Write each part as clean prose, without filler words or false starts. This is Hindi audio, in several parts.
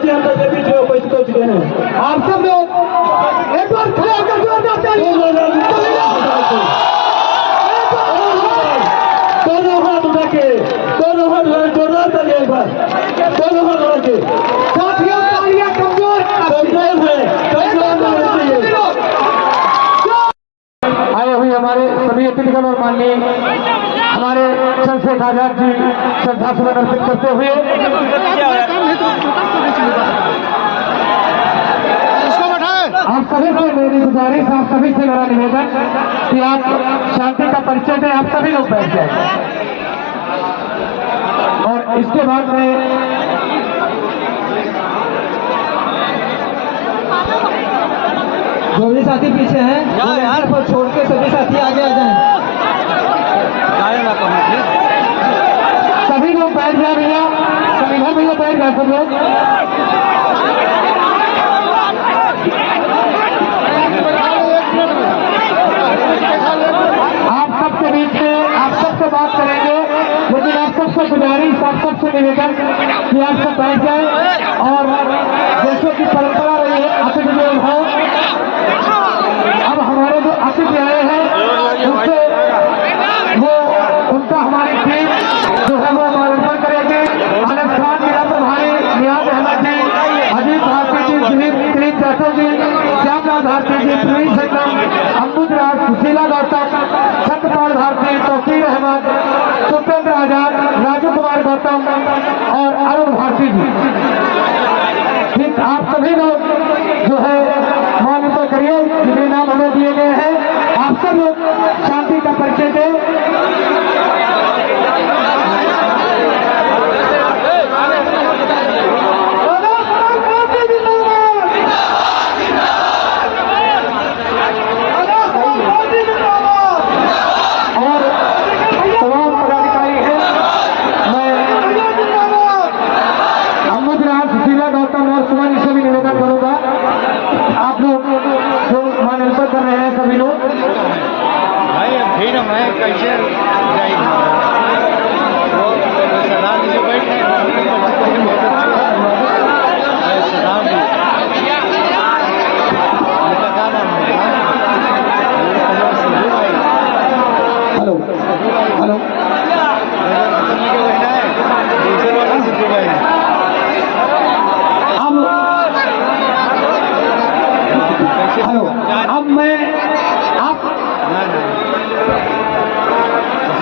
जी हम सबके बीच में उपस्थित हो चुके हैं। आप सब लोग एक बार खड़े होकर जोरदार तालियां। दोनों हाथ उठा के, दोनों हाथ उठा के जोरदार तालियां एक बार, दोनों हाथ उठा के। साथियों तालियां कमजोर है, आए हुए हमारे सभी अतिथिगण और माननीय हमारे चंद्रशेखर आजाद जी श्रद्धासुमन अर्पित करते हुए आप सभी से मेरी गुजारिश, आप सभी से मेरा निवेदन कि आप शांति का परिचय दें। आप सभी लोग बैठ जाएं और इसके बाद में जो भी साथी पीछे हैं यार पर छोड़ के सभी साथी आगे आ जाएं। सभी लोग बैठ जाए भैया, सभी भैया बैठ जाए सब लोग। आप सबके बीच में आप सबसे बात करेंगे, लेकिन आप सबसे गुजारिश, आप सबसे निवेदन कि आप सब बैठ जाए और जैसे कि परंपरा रही है अतिथि देवो भव, अब हमारे जो अतिथि आए हैं उनसे वो उनका हमारी टीम जो है वो माल्यार्पण करेगी। आनंद खान जिला प्रभारी नियाज अहमद जी, अजीत भारती जी, दिलीप जाटव जी, श्यामलाल भारती जी, प्रवीण संगम, अम्बुज राज, सुशीला गौतम, सत्यपाल भारती, तौकीर अहमद, सुपेंद्र आजाद, राजू कुमार गौतम और अरुण भारती जी। ठीक, आप सभी लोग जो है मान्यता करिए, जितने नाम हमें दिए गए हैं। आप सब लोग शांति का परिचय दें। अब मैं आप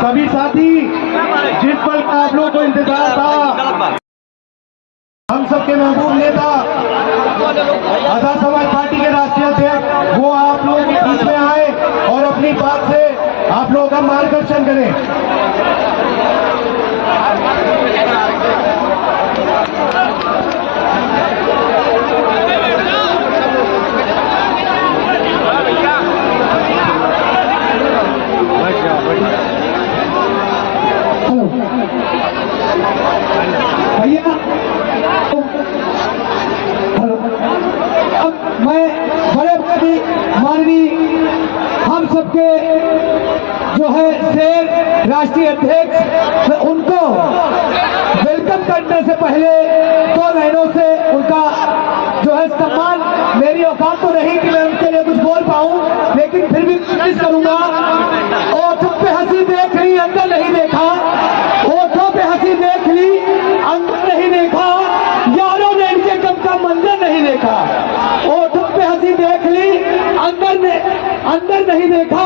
सभी साथी, जिस पल का आप लोगों को इंतजार था, हम सबके महबूब नेता आजाद समाज पार्टी के राष्ट्रीय अध्यक्ष वो आप लोगों के बीच में आए और अपनी बात से आप लोगों का मार्गदर्शन करें। भैया अब मैं बड़े बड़े माननीय हम सबके जो है शेर राष्ट्रीय अध्यक्ष, उनको वेलकम करने से पहले 2 लाइनों से उनका जो है सम्मान, मेरी औकात तो नहीं कि मैं उनके लिए कुछ बोल पाऊं, लेकिन फिर भी कोशिश करूंगा। ओठों पे हंसी देख ली, अंदर नहीं देखा, ओठों पे हंसी देख ली, अंदर नहीं देखा, यारों ने इनके गम का मंजर नहीं देखा। ओठों पे हंसी देख ली, अंदर नहीं देखा,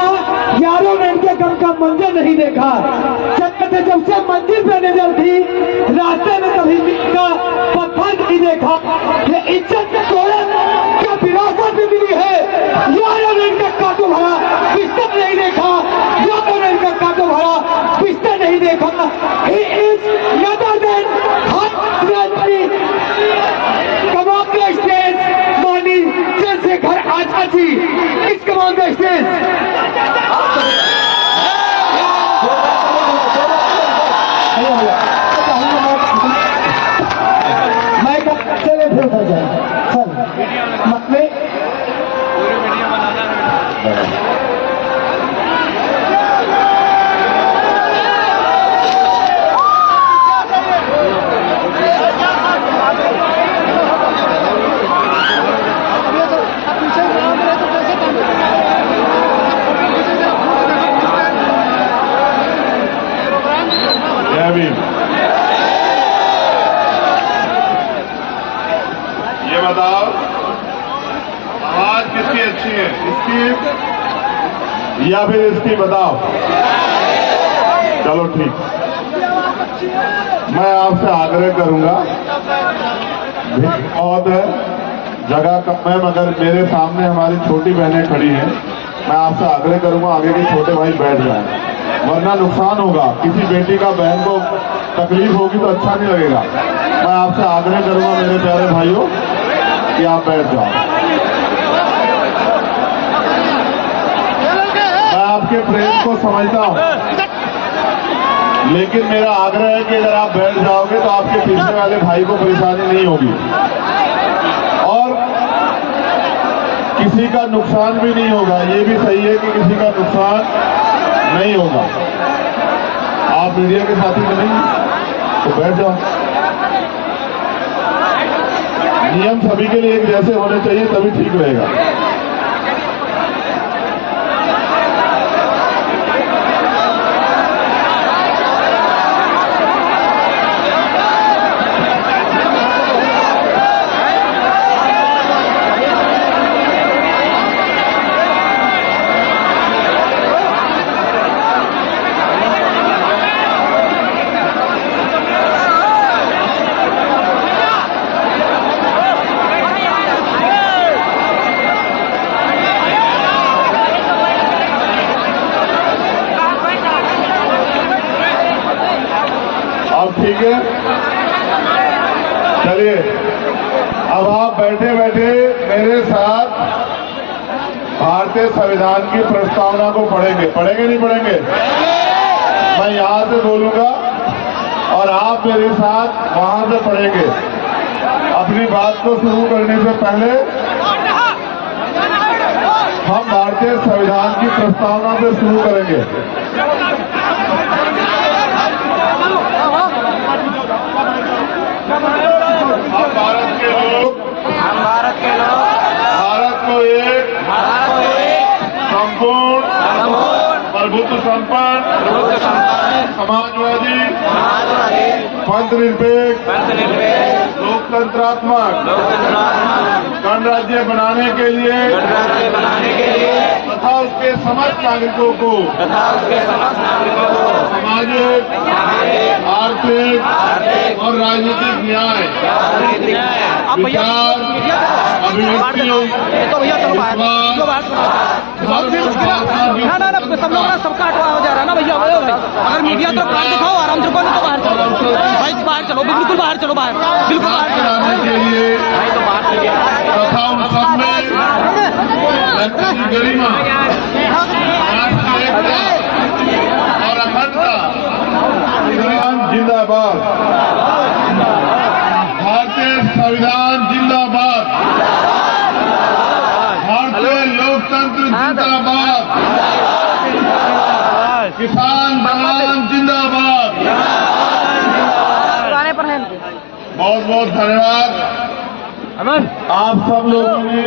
यारों ने इनके गम का मंजर नहीं देखा। चलते जब से मंजिल पे नजर थी, रास्ते में कभी का पत्थर नहीं देखा। ये इज्जत के तोड़े क्या विरासत भी मिली है, यारों ने इनका काटो भरा पिस्टल नहीं देखा, यारों ने इनका काटो भरा पिस्टल नहीं देखा। चंद्रशेखर आजाद जी इस कमांड स्टेज भीम। ये बताओ आवाज किसकी अच्छी है, इसकी या फिर इसकी? बताओ। चलो ठीक, मैं आपसे आग्रह करूंगा, बहुत है जगह कम है, मगर मेरे सामने हमारी छोटी बहनें खड़ी हैं, मैं आपसे आग्रह करूंगा आगे के छोटे भाई बैठ जाएं, वरना नुकसान होगा। किसी बेटी का बहन को तकलीफ होगी तो अच्छा नहीं लगेगा। मैं आपसे आग्रह करूंगा मेरे प्यारे भाइयों कि आप बैठ जाओ। मैं आपके प्रेम को समझता हूं, लेकिन मेरा आग्रह है कि अगर आप बैठ जाओगे तो आपके पीछे वाले भाई को परेशानी नहीं होगी और किसी का नुकसान भी नहीं होगा। ये भी सही है कि किसी का नुकसान नहीं होगा। आप मीडिया के साथी तो नहीं, तो बैठ जाओ। नियम सभी के लिए एक जैसे होने चाहिए, तभी ठीक रहेगा। ठीक है, चलिए अब आप बैठे बैठे मेरे साथ भारतीय संविधान की प्रस्तावना को पढ़ेंगे। पढ़ेंगे नहीं पढ़ेंगे? मैं यहां से बोलूंगा और आप मेरे साथ वहां से पढ़ेंगे। अपनी बात को शुरू करने से पहले हम भारतीय संविधान की प्रस्तावना से शुरू करेंगे। हम भारत के लोग भारत को एक संपूर्ण प्रभुत्व संपन्न समाजवादी पंथ निरपेक्ष लोकतंत्रात्मक गणराज्य बनाने के लिए तथा उसके समस्त नागरिकों को सामाजिक, आर्थिक और राजनीतिक न्याय, विचार, अभिव्यक्ति, सब लोग ना सबका हटवा हो जा रहा है ना भैया। अगर मीडिया तो बाहर दिखाओ, आराम से रुको, नहीं तो बाहर चलो भाई, बाहर चलो, बिल्कुल बाहर चलो, बाहर बिल्कुल बाहर कराने के लिए तथा उन सब में गरिमा, राष्ट्रीय एकता और अखंडता जिंदाबाद। भारतीय संविधान जिंदाबाद। भारतीय लोकतंत्र जिंदाबाद। किसान जवान जिंदाबाद। बहुत बहुत धन्यवाद। आप सब लोगों ने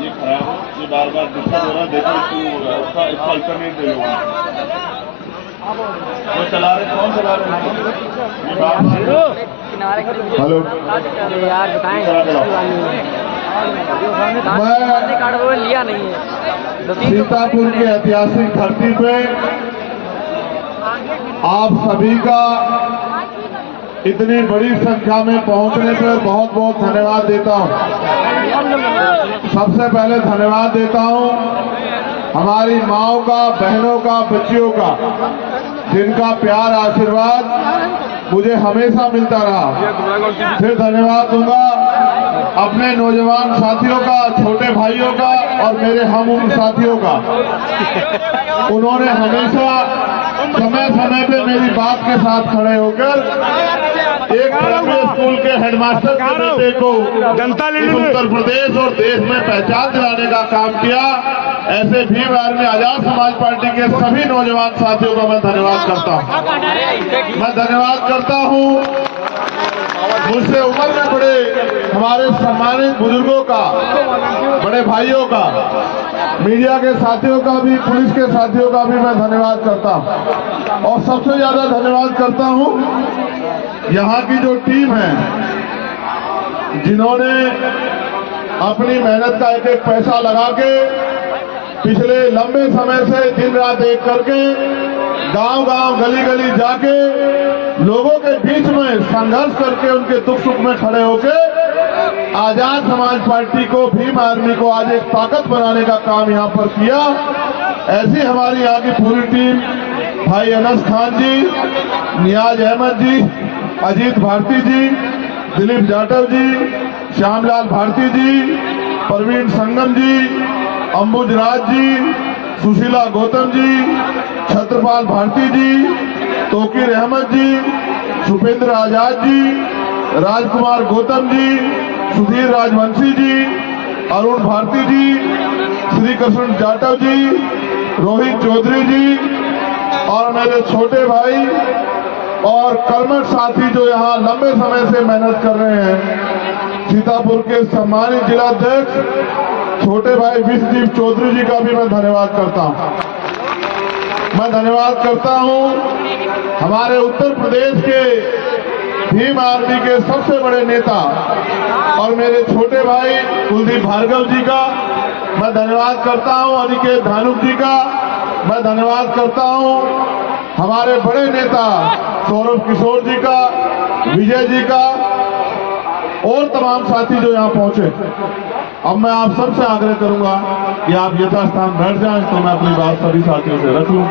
ये खराब हो, ये बार बार डिस्टर्ब हो रहा है, देखो क्यों हो रहा है, उसका अल्टरनेट दे लो। वो चला रहे, कौन चला रहे हैं? हेलो यार बताएं, लिया नहीं है। सीतापुर के ऐतिहासिक धरती पे आप सभी का इतनी बड़ी संख्या में पहुंचने पर बहुत बहुत धन्यवाद देता हूं। सबसे पहले धन्यवाद देता हूं हमारी माओं का, बहनों का, बच्चियों का, जिनका प्यार आशीर्वाद मुझे हमेशा मिलता रहा। फिर धन्यवाद दूंगा अपने नौजवान साथियों का, छोटे भाइयों का और मेरे हम उम्र साथियों का। उन्होंने हमेशा समय समय पे मेरी बात के साथ खड़े होकर एक प्राइमरी स्कूल के हेडमास्टर के बेटे को उत्तर प्रदेश और देश में पहचान दिलाने का काम किया। ऐसे भीम आर्मी आजाद समाज पार्टी के सभी नौजवान साथियों का मैं धन्यवाद करता हूं। मैं धन्यवाद करता हूं मुझसे उम्र में बड़े हमारे सम्मानित बुजुर्गों का, बड़े भाइयों का, मीडिया के साथियों का भी, पुलिस के साथियों का भी मैं धन्यवाद करता हूं। और सबसे ज्यादा धन्यवाद करता हूं यहाँ की जो टीम है, जिन्होंने अपनी मेहनत का एक एक पैसा लगा के पिछले लंबे समय से दिन रात एक करके गांव-गांव, गली-गली जाके लोगों के बीच में संघर्ष करके उनके दुख सुख में खड़े होके आजाद समाज पार्टी को, भीम आर्मी को आज एक ताकत बनाने का काम यहाँ पर किया। ऐसी हमारी यहाँ की पूरी टीम, भाई अनस खान जी, नियाज अहमद जी, अजीत भारती जी, दिलीप जाटव जी, श्यामलाल भारती जी, प्रवीण संगम जी, अंबुज राज जी, सुशीला गौतम जी, छत्रपाल भारती जी, तोकीर अहमद जी, सुपेंद्र आजाद जी, राजकुमार गौतम जी, सुधीर राजवंशी जी, अरुण भारती जी, श्री कृष्ण जाटव जी, रोहित चौधरी जी और मेरे छोटे भाई और कर्मठ साथी जो यहाँ लंबे समय से मेहनत कर रहे हैं, सीतापुर के सम्मानित जिलाध्यक्ष छोटे भाई विश्वदीप चौधरी जी का भी मैं धन्यवाद करता हूँ। मैं धन्यवाद करता हूँ हमारे उत्तर प्रदेश के भीम आर्मी के सबसे बड़े नेता और मेरे छोटे भाई कुलदीप भार्गव जी का मैं धन्यवाद करता हूँ, अनिकेत धानुक जी का मैं धन्यवाद करता हूँ, हमारे बड़े नेता सौरभ किशोर जी का, विजय जी का और तमाम साथी जो यहाँ पहुंचे। अब मैं आप सबसे आग्रह करूंगा कि आप यथास्थान बैठ जाएं तो मैं अपनी बात सभी साथियों से रख लूं।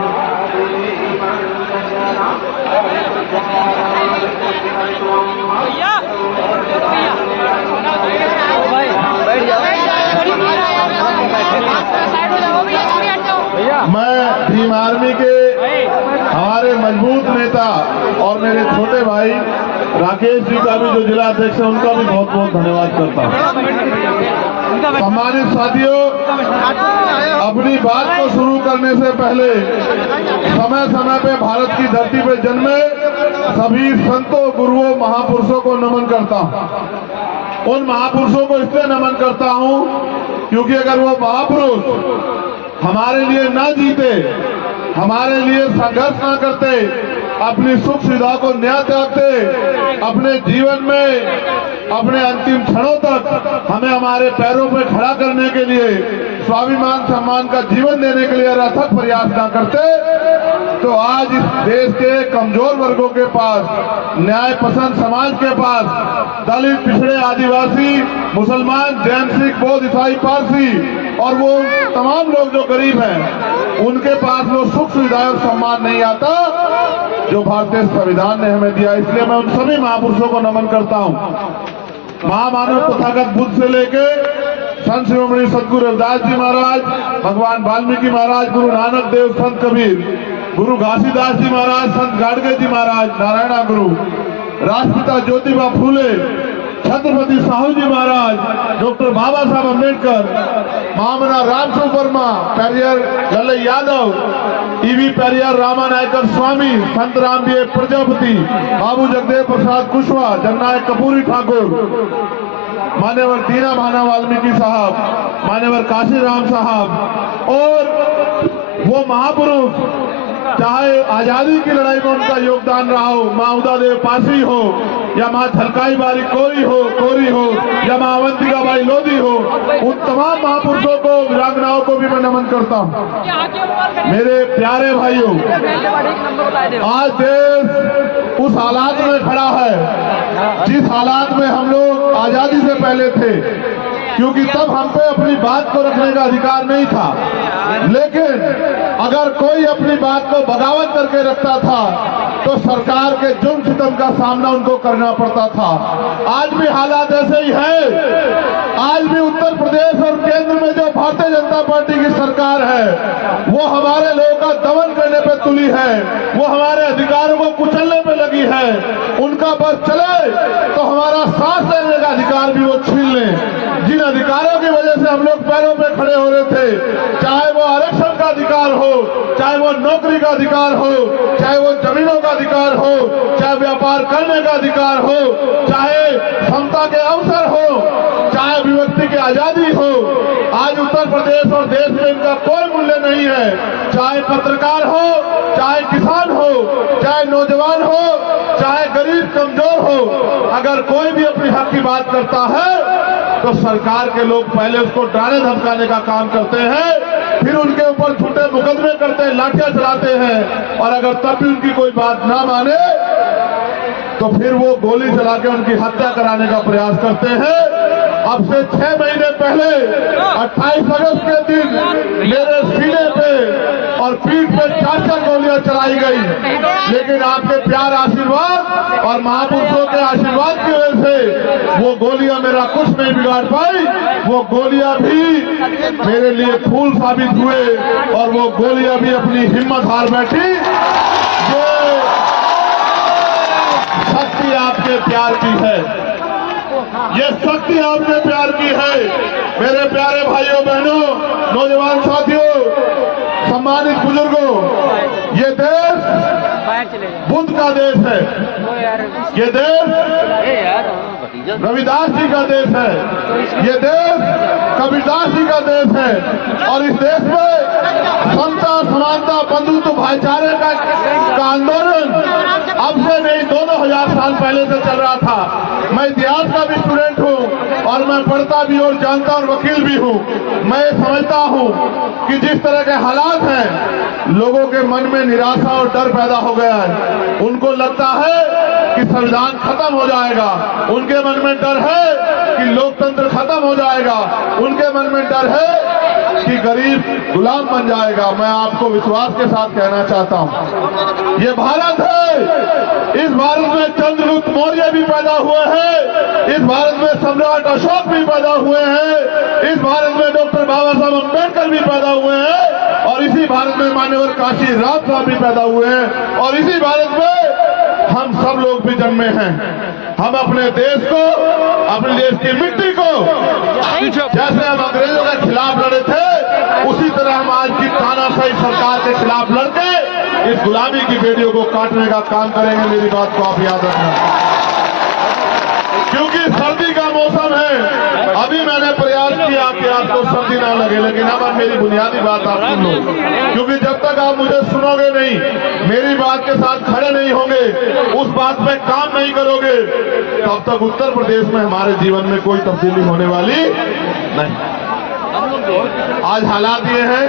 मैं भीम आर्मी के हमारे मजबूत नेता और मेरे छोटे भाई राकेश जी का भी जो जिला अध्यक्ष है उनका भी बहुत बहुत धन्यवाद करता हूँ। सम्मानित साथियों, अपनी बात को शुरू करने से पहले समय समय पे भारत की धरती पे जन्मे सभी संतों, गुरुओं, महापुरुषों को नमन करता हूँ। उन महापुरुषों को इसलिए नमन करता हूँ क्योंकि अगर वो महापुरुष हमारे लिए ना जीते, हमारे लिए संघर्ष ना करते, अपनी सुख सुविधा को न्याय त्यागते, अपने जीवन में अपने अंतिम क्षणों तक हमें हमारे पैरों पर खड़ा करने के लिए, स्वाभिमान सम्मान का जीवन देने के लिए अथक प्रयास ना करते, तो आज इस देश के कमजोर वर्गों के पास, न्याय पसंद समाज के पास, दलित, पिछड़े, आदिवासी, मुसलमान, जैन, सिख, बौद्ध, ईसाई, पारसी और वो तमाम लोग जो गरीब हैं, उनके पास वो सुख सुविधाएं और सम्मान नहीं आता जो भारतीय संविधान ने हमें दिया। इसलिए मैं उन सभी महापुरुषों को नमन करता हूँ। महामानव तथागत बुद्ध से लेके संत शिरोमणि सदगुरु रविदास जी महाराज, भगवान वाल्मीकि महाराज, गुरु नानक देव, संत कबीर, गुरु घासीदास जी महाराज, संत गाडगे जी महाराज, नारायणा गुरु, राष्ट्रपिता ज्योतिबा फूले, छत्रपति साहू जी महाराज, डॉक्टर बाबा साहब अम्बेडकर, महामना रामसु वर्मा, पेरियर लल्लई यादव, ईवी पेरियर रामानायकर स्वामी, संत रामदेव प्रजापति, बाबू जगदेव प्रसाद कुशवाहा, जननायक कपूरी ठाकुर, मान्यवर दीना भाना वाल्मीकि साहब, मान्यवर काशीराम साहब और वो महापुरुष चाहे आजादी की लड़ाई में उनका योगदान रहा हो, माँ उदा देव पासी हो या माँ छलकाई बारी कोरी हो या माँ अवंतिका बाई लोधी हो, उन तमाम महापुरुषों को, वीरांगनाओं को भी मैं नमन करता हूँ। मेरे प्यारे भाइयों, आज देश उस हालात में खड़ा है जिस हालात में हम लोग आजादी से पहले थे, क्योंकि तब हम पे अपनी बात को रखने का अधिकार नहीं था, लेकिन अगर कोई अपनी बात को बगावत करके रखता था तो सरकार के जुर्म सितम का सामना उनको करना पड़ता था। आज भी हालात ऐसे ही है। आज भी उत्तर प्रदेश और केंद्र में जो भारतीय जनता पार्टी की सरकार है वो हमारे लोगों का दमन करने पे तुली है, वो हमारे अधिकारों को कुचलने पे लगी है। उनका बस चले तो हमारा सांस लेने का अधिकार भी वो छीन लें। जिन अधिकारों की वजह से हम लोग पैरों पे खड़े हो रहे थे, चाहे वो आरक्षण का अधिकार हो, चाहे वो नौकरी का अधिकार हो, चाहे वो जमीनों का अधिकार हो, चाहे व्यापार करने का अधिकार हो, चाहे देश और देश में इनका कोई मूल्य नहीं है। चाहे पत्रकार हो, चाहे किसान हो, चाहे नौजवान हो, चाहे गरीब कमजोर हो, अगर कोई भी अपनी हक की बात करता है तो सरकार के लोग पहले उसको डराने धमकाने का काम करते हैं, फिर उनके ऊपर झूठे मुकदमे करते हैं, लाठियां चलाते हैं, और अगर तब भी उनकी कोई बात ना माने तो फिर वो गोली चला के उनकी हत्या कराने का प्रयास करते हैं। अब से 6 महीने पहले 28 अगस्त के दिन मेरे सीने पे और पीठ पे 4 गोलियां चलाई गई, लेकिन आपके प्यार आशीर्वाद और महापुरुषों के आशीर्वाद की वजह से वो गोलियां मेरा कुछ नहीं बिगाड़ पाई। वो गोलियां भी मेरे लिए फूल साबित हुए और वो गोलियां भी अपनी हिम्मत हार बैठी। ये शक्ति आपके प्यार की है, ये शक्ति आपके प्यार की है। मेरे प्यारे भाइयों बहनों, नौजवान साथियों, सम्मानित बुजुर्गों, ये देश बुद्ध का देश है, ये देश रविदास जी का देश है, ये देश कबीरदास जी का देश है, और इस देश में समता, समानता, बंधुत्व, भाईचारे का आंदोलन अब से नहीं 2000 साल पहले से चल रहा था। मैं इतिहास का भी स्टूडेंट हूं और मैं पढ़ता भी और जानता और वकील भी हूं। मैं समझता हूं कि जिस तरह के हालात हैं, लोगों के मन में निराशा और डर पैदा हो गया है। उनको लगता है कि संविधान खत्म हो जाएगा, उनके मन में डर है कि लोकतंत्र खत्म हो जाएगा, उनके मन में डर है कि गरीब गुलाम बन जाएगा। मैं आपको विश्वास के साथ कहना चाहता हूं, ये भारत है, इस भारत में चंद्रगुप्त मौर्य भी पैदा हुए हैं, इस भारत में सम्राट अशोक भी पैदा हुए हैं, इस भारत में डॉक्टर बाबा साहब अम्बेडकर भी पैदा हुए हैं, और इसी भारत में मान्यवर काशी राम साहब भी पैदा हुए हैं, और इसी भारत में हम सब लोग भी जन्मे हैं। हम अपने देश को, अपने देश की मिट्टी को, जैसे हम अंग्रेजों के खिलाफ लड़े थे, उसी तरह हम आज की तानाशाही सरकार के खिलाफ लड़के इस गुलामी की बेड़ियों को काटने का काम करेंगे। मेरी बात को आप याद रखना, क्योंकि सर्दी का मौसम है। अभी मैंने प्रयास किया कि आपको सर्दी ना लगे, लेकिन अब मेरी बुनियादी बात आप सुन लो, क्योंकि जब तक आप मुझे सुनोगे नहीं, मेरी बात के साथ खड़े नहीं होंगे, उस बात पे काम नहीं करोगे, तब तक उत्तर प्रदेश में हमारे जीवन में कोई तब्दीली होने वाली नहीं। आज हालात ये हैं,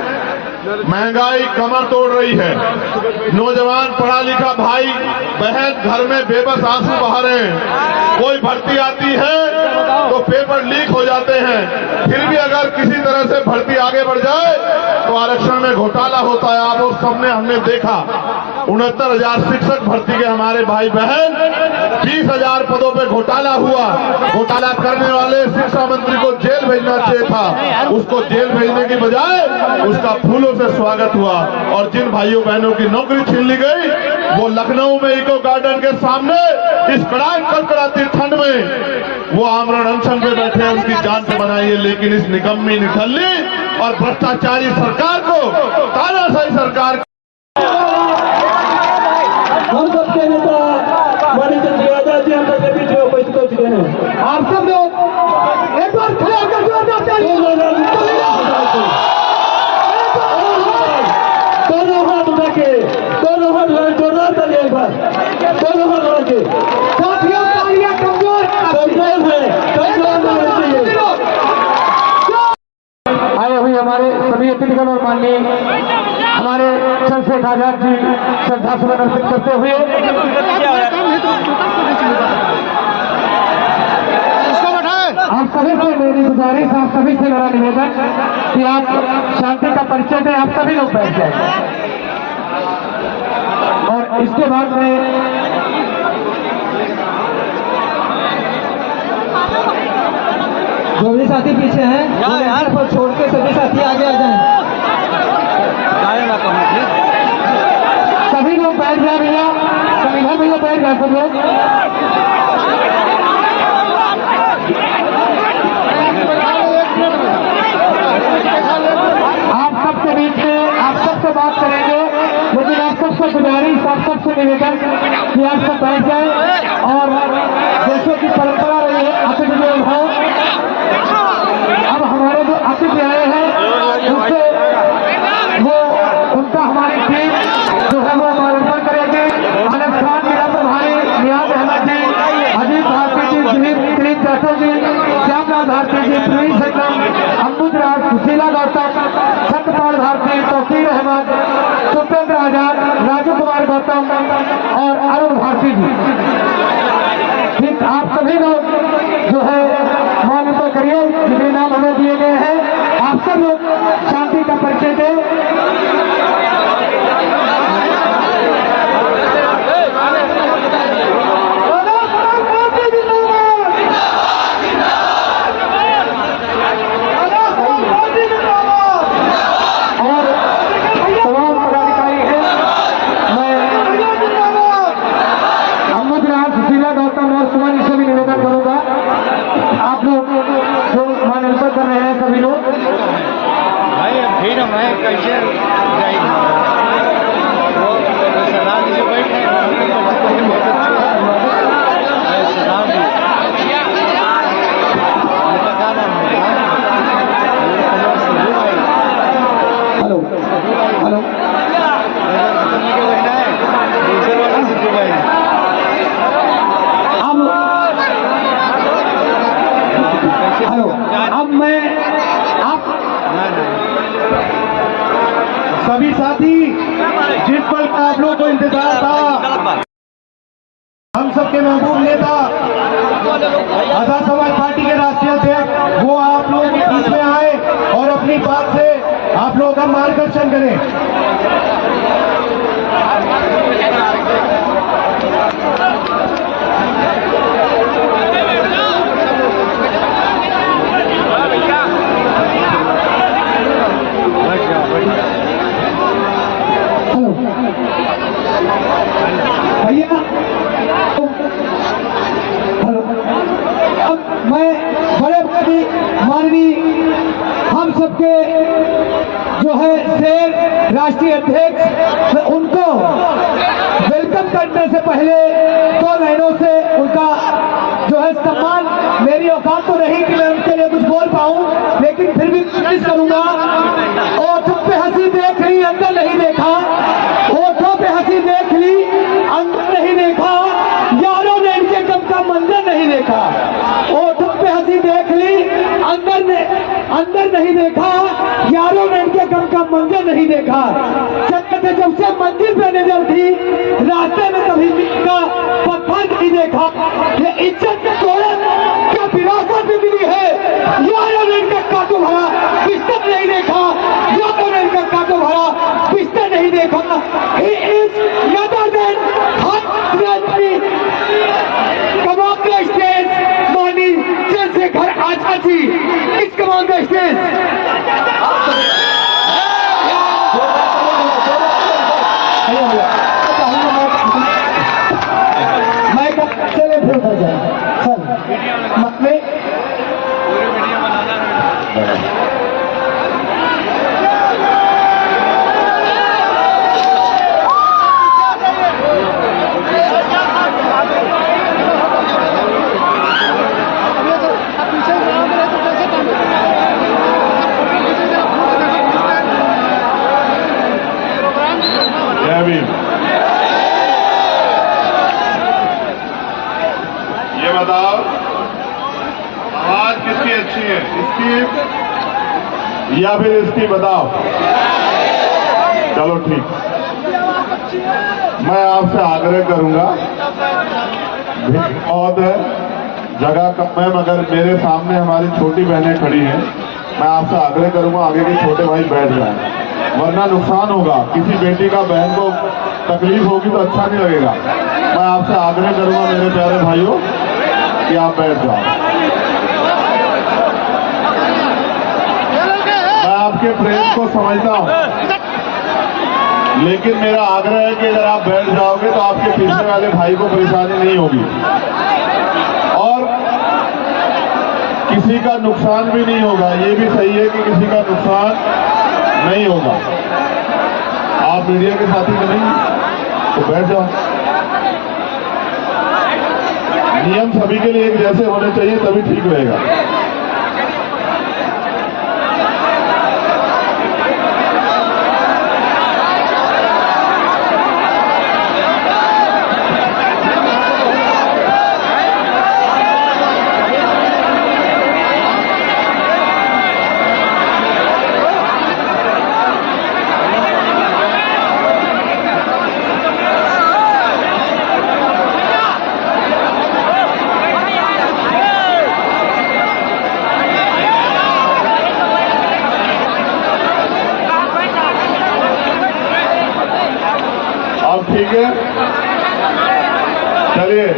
महंगाई कमर तोड़ रही है, नौजवान पढ़ा लिखा भाई बहन घर में बेबस आंसू बहा रहे हैं। कोई भर्ती आती है तो पेपर लीक हो जाते हैं, फिर भी अगर किसी तरह से भर्ती आगे बढ़ जाए तो आरक्षण में घोटाला होता है। आप उस सबने हमने देखा, 69,000 शिक्षक भर्ती के हमारे भाई बहन, 20,000 पदों पे घोटाला हुआ। घोटाला करने वाले शिक्षा मंत्री को जेल भेजना चाहिए था, उसको जेल भेजने की बजाय उसका फूलों से स्वागत हुआ। और जिन भाइयों बहनों की नौकरी छीन ली गई, वो लखनऊ में इको गार्डन के सामने इस कड़कड़ाती ठंड में वो आमरण अनशन पे बैठे हैं, उनकी जान से बनाइए। लेकिन इस निकम्मी, निठल्ली और भ्रष्टाचारी सरकार को, तानाशाही सरकार को, हम सबके नेता माननीय चंद्रशेखर जी हम सबके बीच में उपस्थित हो चुके हैं। आप सब लोग एक बार खड़े होकर जोरदार तालियां। दोनों हाथ उठा के, दोनों हाथ उठा के जोरदार तालियां, एक बार दोनों हाथ उठा के। साथियों, तालियां कमजोर है, आए हुए हमारे सभी अतिथिगण और माननीय हमारे चंद्रशेखर आजाद जी श्रद्धा सुमन अर्पित करते हुए आप सभी से मेरी गुजारिश, आप सभी से मेरा निवेदन कि आप शांति का परिचय दें। आप सभी लोग बैठ जाएं और इसके बाद में जो भी साथी पीछे हैं पर छोड़ के सभी साथी आगे आ जाएं। सभी लोग बैठ जाए भैया, सभी भैया बैठ जाए सब लोग। आप सबके बीच में आप सबसे बात करेंगे, लेकिन आप सबसे गुजारिश, आप सबसे निवेदन कि आप सब बैठ जाए। और जैसे कि परंपरा रही है, अतिथि जो है, अब हमारे जो अतिथि आए हैं राठौर जी, श्यामलाल भारती जी, प्रवीण संगम, अमृत राज, सुशीला गौतम, सत्यपाल भारती, तौकीर अहमद, सुपेंद्र आजाद, राजू कुमार गौतम और अरुण भारती जी। ठीक, आप सभी लोग जो है मौन तो करिए, जितने नाम हमें दिए गए हैं आप सब लोग शांति का परिचय दें। सभी साथी, जिस पल का आप लोगों को इंतजार था, हम सबके महबूब नेता आजाद समाज पार्टी के राष्ट्रीय अध्यक्ष वो आप लोगों के बीच में आए और अपनी बात से आप लोगों का मार्गदर्शन करें। भैया, अब मैं बड़े बड़ी माननीय हम सबके जो है शेर राष्ट्रीय अध्यक्ष, उनको वेलकम करने से पहले 2 लाइनों से उनका जो है सम्मान, मेरी औकात तो नहीं कि मैं उनके लिए कुछ बोल पाऊं, लेकिन फिर भी कोशिश करूंगा। ओठों पे हंसी देख ली, अंदर नहीं देखा, ओठों पे हंसी देख ली, अंदर नहीं देखा, यारों ने इनके गम का मंजर नहीं देखा। ओठों पे हंसी देख ली, अंदर नहीं देखा, यारों ने इनके गम का मंजर नहीं देखा। कहते जब से मंदिर पे नजर थी, रास्ते में कभी का पत्थर नहीं देखा। ये इज्जत के तोड़े क्या विरासत भी मिली है, यारों ने इनका काटो भरा पिस्टल नहीं देखा, यारों ने इनका काटो भरा पिस्टल नहीं देखा। He is other than come on the stage, माननीय Chandrashekhar Azad ji, please come on the stage। मैं चले फिर हो जाए सर मैं ये बताओ आवाज किसकी अच्छी है, इसकी या फिर इसकी? बताओ। चलो ठीक, मैं आपसे आग्रह करूंगा, बहुत है जगह कम है, मगर मेरे सामने हमारी छोटी बहनें खड़ी हैं, मैं आपसे आग्रह करूंगा आगे के छोटे भाई बैठ जाएं, वरना नुकसान होगा। किसी बेटी का बहन को तकलीफ होगी तो अच्छा नहीं लगेगा। मैं आपसे आग्रह करूंगा मेरे प्यारे भाइयों कि आप बैठ जाओ। मैं आपके प्रेम को समझता हूं, लेकिन मेरा आग्रह है कि अगर आप बैठ जाओगे तो आपके पीछे वाले भाई को परेशानी नहीं होगी और किसी का नुकसान भी नहीं होगा। ये भी सही है कि किसी का नुकसान नहीं होगा। आप मीडिया के साथी तो नहीं, तो बैठ जाओ। नियम सभी के लिए एक जैसे होने चाहिए, तभी ठीक रहेगा। चलिए,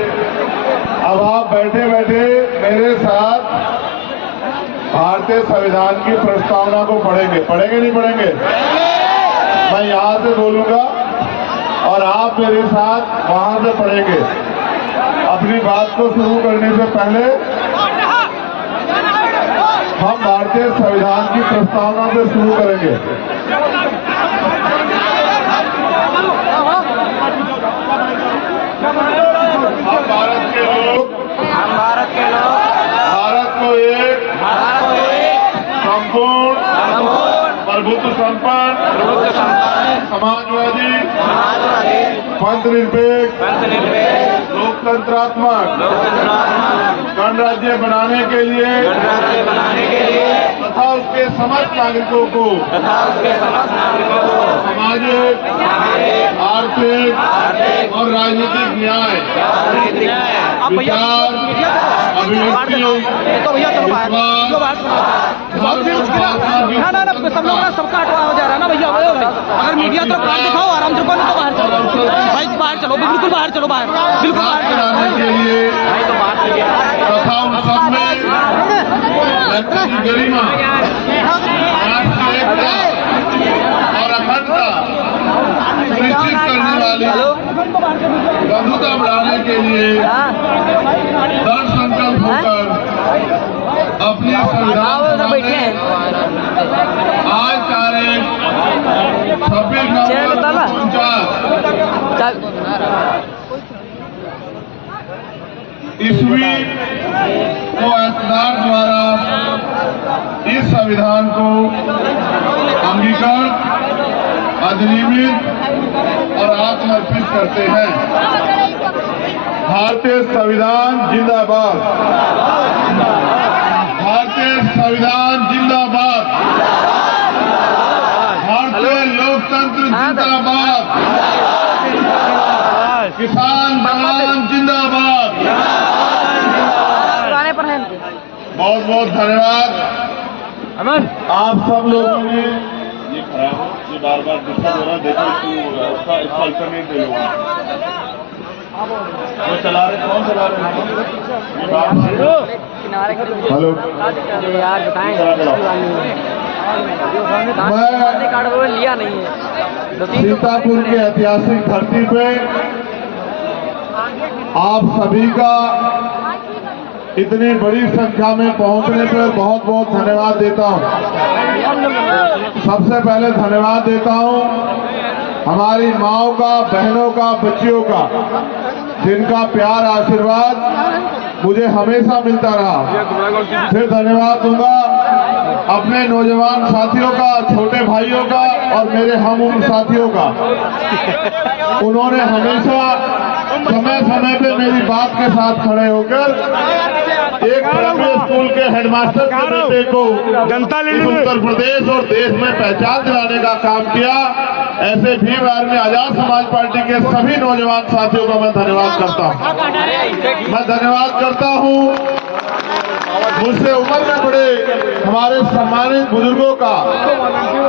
अब आप बैठे बैठे मेरे साथ भारतीय संविधान की प्रस्तावना को पढ़ेंगे नहीं पढ़ेंगे? मैं यहाँ से बोलूंगा और आप मेरे साथ वहां से पढ़ेंगे। अपनी बात को शुरू करने से पहले हम भारतीय संविधान की प्रस्तावना से शुरू करेंगे। हम भारत के लोग भारत को एक संपूर्ण प्रभुत्व संपन्न समाजवादी पंथ निरपेक्ष लोकतंत्रात्मक गणराज्य बनाने के लिए तथा उसके समस्त नागरिकों को सामाजिक, आर्थिक और राजनीतिक न्याय, विचार, अभिव्यक्ति, सब लोग सबका हटवा हो जा रहा है ना भैया। अगर मीडिया तो बाहर दिखाओ, आराम से तो बाहर चलो भाई, बाहर चलो, बिल्कुल बाहर चलो, बाहर बिल्कुल बाहर कराने के लिए तथा उन सब में व्यक्ति की गरिमा, राष्ट्रीय एकता और अखंडता सुनिश्चित करने वाली बंधुता बढ़ाने के लिए दृढ़ संकल्प होकर अपनी संविधान में आज तारीख 26 नवंबर 1949 ईस्वी को ऐतदार द्वारा इस संविधान को अंगीकृत, अधिनियमित और आत्मर्पित करते हैं। भारतीय संविधान जिंदाबाद, भारतीय संविधान जिंदाबाद, भारतीय लोकतंत्र जिंदाबाद, किसान जवान जिंदाबाद। बहुत बहुत धन्यवाद। आप सब लोगों ने ये खराब हो, ये बार बार डिस्टर्ब हो रहा है, देखो इसका अल्टरनेट दे लो। वो चला रहे, कौन चला रहे हैं? हेलो यार बताएं, मैं लिया नहीं है। सीतापुर की ऐतिहासिक धरती पे आप सभी का इतनी बड़ी संख्या में पहुंचने पर बहुत बहुत धन्यवाद देता हूं। सबसे पहले धन्यवाद देता हूं हमारी माओ का, बहनों का, बच्चियों का, जिनका प्यार आशीर्वाद मुझे हमेशा मिलता रहा। फिर धन्यवाद दूंगा अपने नौजवान साथियों का, छोटे भाइयों का और मेरे हम उम्र साथियों का। उन्होंने हमेशा समय समय पे मेरी बात के साथ खड़े होकर एक प्राइमरी स्कूल के हेडमास्टर के बेटे को उत्तर प्रदेश और देश में पहचान दिलाने का काम किया। ऐसे भीम आर्मी आजाद समाज पार्टी के सभी नौजवान साथियों का मैं धन्यवाद करता हूं। मैं धन्यवाद करता हूं मुझसे उम्र में बड़े हमारे सम्मानित बुजुर्गों का,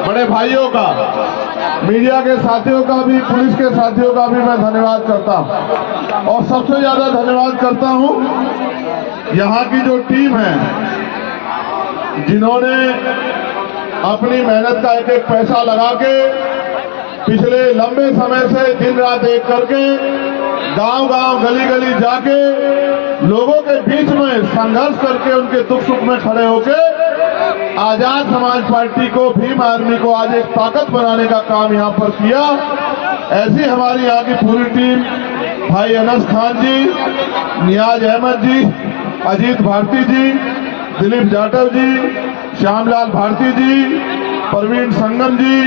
बड़े भाइयों का, मीडिया के साथियों का भी, पुलिस के साथियों का भी मैं धन्यवाद करता हूं। और सबसे ज्यादा धन्यवाद करता हूं यहाँ की जो टीम है, जिन्होंने अपनी मेहनत का एक एक पैसा लगा के पिछले लंबे समय से दिन रात एक करके गांव गांव, गली गली जाके लोगों के बीच में संघर्ष करके उनके दुख सुख में खड़े होके आजाद समाज पार्टी को, भीम आर्मी को आज एक ताकत बनाने का काम यहाँ पर किया। ऐसी हमारी यहाँ की पूरी टीम, भाई अनस खान जी, नियाज अहमद जी, अजीत भारती जी, दिलीप जाटव जी, श्यामलाल भारती जी, प्रवीण संगम जी,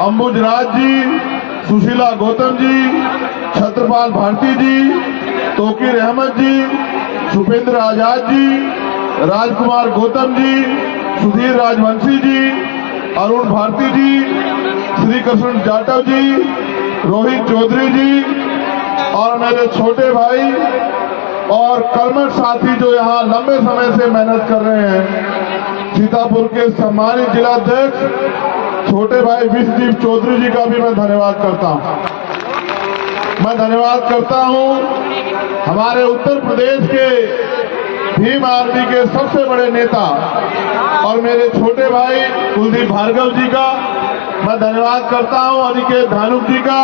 अंबुज राज जी, सुशीला गौतम जी, छत्रपाल भारती जी, तोकीर अहमद जी, सुपेंद्र आजाद जी, राजकुमार गौतम जी, सुधीर राजवंशी जी, अरुण भारती जी, श्री कृष्ण जाटव जी, रोहित चौधरी जी और मेरे छोटे भाई और कर्मठ साथी जो यहाँ लंबे समय से मेहनत कर रहे हैं, सीतापुर के सम्मानित जिलाध्यक्ष छोटे भाई विश्वदीप चौधरी जी का भी मैं धन्यवाद करता हूँ। मैं धन्यवाद करता हूं हमारे उत्तर प्रदेश के भीम आर्मी के सबसे बड़े नेता और मेरे छोटे भाई कुलदीप भार्गव जी का। मैं धन्यवाद करता हूं अनिकेत धानुक जी का।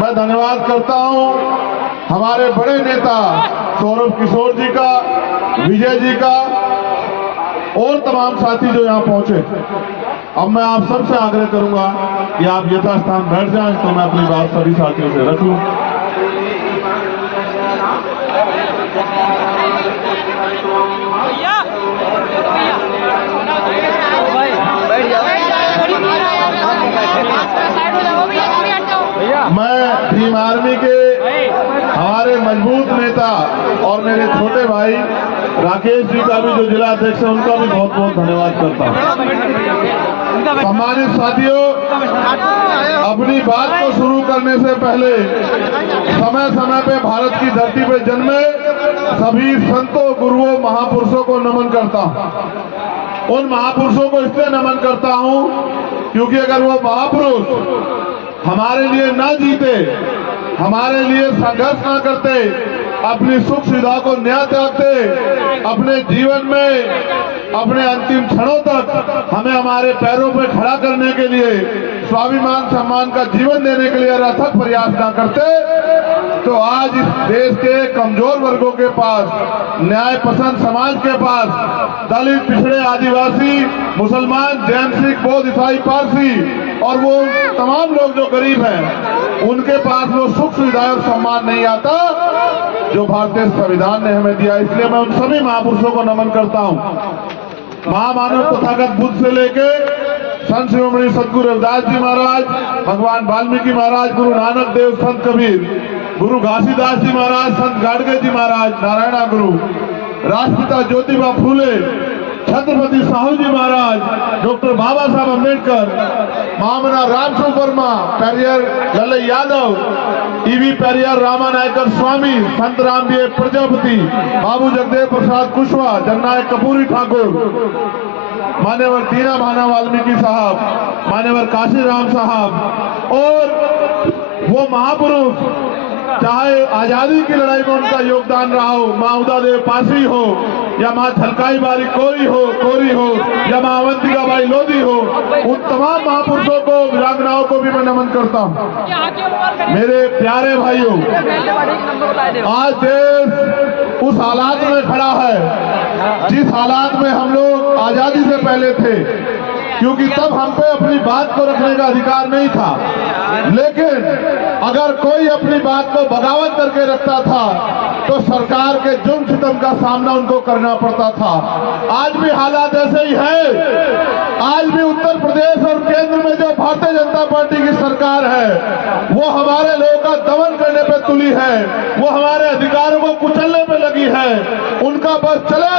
मैं धन्यवाद करता हूं हमारे बड़े नेता सौरभ किशोर जी का, विजय जी का और तमाम साथी जो यहाँ पहुंचे। अब मैं आप सबसे आग्रह करूंगा कि आप यथास्थान बैठ जाएं तो मैं अपनी बात सभी साथियों से रख लूं। मैं भीम आर्मी के हमारे मजबूत नेता और मेरे छोटे भाई राकेश जी का भी जो जिला अध्यक्ष है उनका भी बहुत बहुत धन्यवाद करता हूं। सम्मानित साथियों, अपनी बात को शुरू करने से पहले समय समय पे भारत की धरती पे जन्मे सभी संतों, गुरुओं, महापुरुषों को नमन करता हूं। उन महापुरुषों को इसलिए नमन करता हूं क्योंकि अगर वो महापुरुष हमारे लिए ना जीते, हमारे लिए संघर्ष ना करते, अपनी सुख सुविधा को न्याय त्यागते, अपने जीवन में अपने अंतिम क्षणों तक हमें हमारे पैरों पर खड़ा करने के लिए, स्वाभिमान सम्मान का जीवन देने के लिए अथक प्रयास ना करते, तो आज इस देश के कमजोर वर्गों के पास, न्याय पसंद समाज के पास, दलित, पिछड़े, आदिवासी, मुसलमान, जैन, सिख, बौद्ध, ईसाई, पारसी और वो तमाम लोग जो गरीब हैं, उनके पास वो सुख सुविधाएं और सम्मान नहीं आता जो भारतीय संविधान ने हमें दिया। इसलिए मैं उन सभी महापुरुषों को नमन करता हूं। महामानव तथागत बुद्ध से लेके संत शिरोमणि सदगुरु रविदास जी महाराज, भगवान वाल्मीकि महाराज, गुरु नानक देव, संत कबीर, गुरु घासीदास जी महाराज, संत गाडगे जी महाराज, नारायणा गुरु, राष्ट्रपिता ज्योतिबा फूले, छत्रपति साहू जी महाराज, डॉक्टर बाबा साहब अम्बेडकर, महामना रामस्वरूप वर्मा, पेरियर लल्लई यादव, ईवी पेरियर रामानायकर स्वामी, संत रामदेव प्रजापति, बाबू जगदेव प्रसाद कुशवाहा, जननायक कपूरी ठाकुर, मान्यवर दीना भाना वाल्मीकि साहब, मान्यवर काशीराम साहब और वो महापुरुष चाहे आजादी की लड़ाई में उनका योगदान रहा हो, माँ उदादेव पासी हो या माँ झलकाई बारी कोरी हो या माँ अवंतिका बाई लोधी हो, उन तमाम महापुरुषों को, वीरांगनाओं को भी मैं नमन करता हूँ। मेरे प्यारे भाइयों, आज देश उस हालात में खड़ा है जिस हालात में हम लोग आजादी से पहले थे, क्योंकि तब हम पे अपनी बात को रखने का अधिकार नहीं था। लेकिन अगर कोई अपनी बात को बगावत करके रखता था तो सरकार के जुर्म सितम का सामना उनको करना पड़ता था। आज भी हालात ऐसे ही है। आज भी उत्तर प्रदेश और केंद्र में जो भारतीय जनता पार्टी की सरकार है वो हमारे लोगों का दमन करने पे तुली है, वो हमारे अधिकारों को कुचलने पे लगी है। उनका बस चले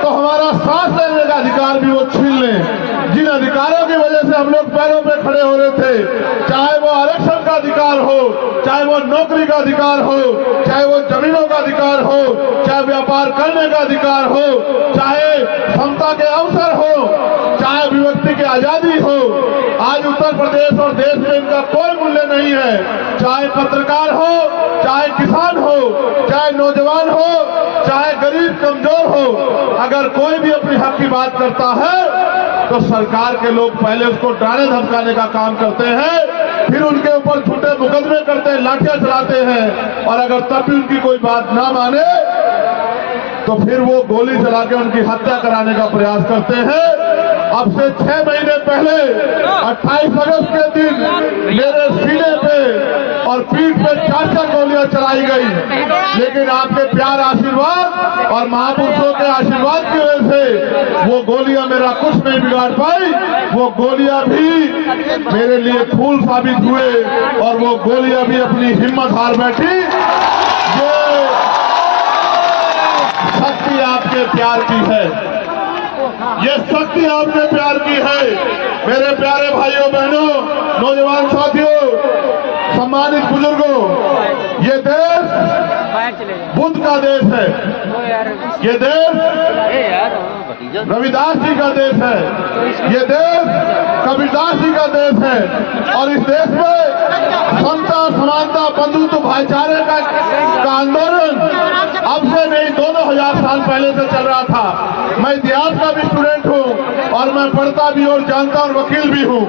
तो हमारा सांस लेने का अधिकार भी वो छीन लें। जिन अधिकारों की वजह से हम लोग पैरों पे खड़े हो रहे थे, चाहे वो आरक्षण का अधिकार हो, चाहे वो नौकरी का अधिकार हो, चाहे वो जमीनों का अधिकार हो, चाहे व्यापार करने का अधिकार हो, चाहे समता के अवसर हो, चाहे अभिव्यक्ति की आजादी हो, आज उत्तर प्रदेश और देश में इनका कोई मूल्य नहीं है। चाहे पत्रकार हो, चाहे किसान हो, चाहे नौजवान हो, चाहे गरीब कमजोर हो, अगर कोई भी अपनी हक की बात करता है तो सरकार के लोग पहले उसको डराने धमकाने का काम करते हैं, फिर उनके ऊपर झूठे मुकदमे करते हैं, लाठियां चलाते हैं, और अगर तब भी उनकी कोई बात ना माने तो फिर वो गोली चला के उनकी हत्या कराने का प्रयास करते हैं। अब से 6 महीने पहले 28 अगस्त के दिन मेरे सीने पे और पीठ पे 4 गोलियां चलाई गई, लेकिन आपके प्यार, आशीर्वाद और महापुरुषों के आशीर्वाद की वजह से वो गोलियां मेरा कुछ नहीं बिगाड़ पाई। वो गोलियां भी मेरे लिए फूल साबित हुए और वो गोलियां भी अपनी हिम्मत हार बैठी। ये शक्ति आपके प्यार की है, ये शक्ति आपके प्यार की है। मेरे प्यारे भाइयों बहनों, नौजवान साथियों, सम्मानित बुजुर्गों, ये देश बुद्ध का देश है। ये देश रविदास जी का देश है, ये देश कबीरदास जी का देश है। और इस देश में समता, समानता, बंधुत्व, भाईचारे का आंदोलन अब से नहीं 2000 साल पहले से चल रहा था। मैं इतिहास का भी स्टूडेंट हूँ और मैं पढ़ता भी और जानता और वकील भी हूँ।